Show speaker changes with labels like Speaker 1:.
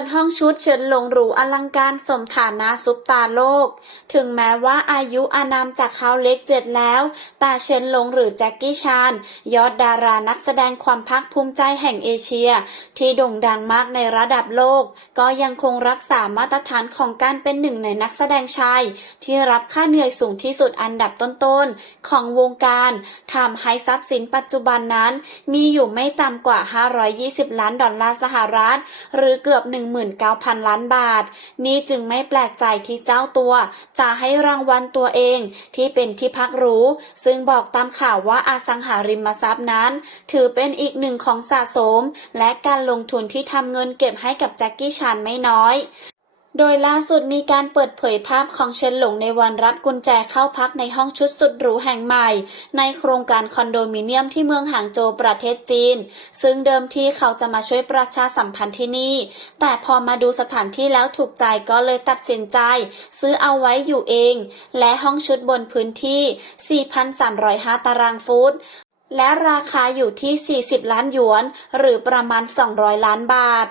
Speaker 1: ดห้องชุดเฉินหลงหรูอลังการสมฐานะซุปตาโลก ถึงแม้ว่าอายุอานามจากเขาเล็กเจ็ดแล้ว แต่เฉินหลงหรือแจ็คกี้ชาน ยอดดารานักแสดงความภาคภูมิใจแห่งเอเชีย ที่โด่งดังมากในระดับโลก ก็ยังคงรักษามาตรฐานของการเป็นหนึ่งในนักแสดงชาย ที่รับค่าเหนื่อยสูงที่สุดอันดับต้นๆของวงการทำให้ทรัพย์สินปัจจุบันนั้น มีอยู่ไม่ต่ำกว่า 520 ล้านดอลลาร์สหรัฐ หรือเกือบ19,000 ล้านบาท นี่จึงไม่แปลกใจที่เจ้าตัวจะให้รางวัลตัวเองที่เป็นที่พักหรูซึ่งบอกตามข่าวว่าอาสังหาริมทรัพย์นั้น ถือเป็นอีกหนึ่งของสะสม และการลงทุนที่ทำเงินเก็บให้กับแจ็คกี้ชานไม่น้อย โดยล่าสุดมีการเปิดเผยภาพของเชนหลงในวันรับกุญแจเข้าพักในห้องชุดสุดหรูแห่งใหม่ ในโครงการคอนโดมิเนียมที่เมืองหางโจวประเทศจีน ซึ่งเดิมทีเขาจะมาช่วยประชาสัมพันธ์ที่นี่ แต่พอมาดูสถานที่แล้วถูกใจก็เลยตัดสินใจ ซื้อเอาไว้อยู่เอง และห้องชุดบนพื้นที่ 4,305 ตารางฟุตและราคาอยู่ที่ 40 ล้านหยวน หรือประมาณ 200 ล้านบาท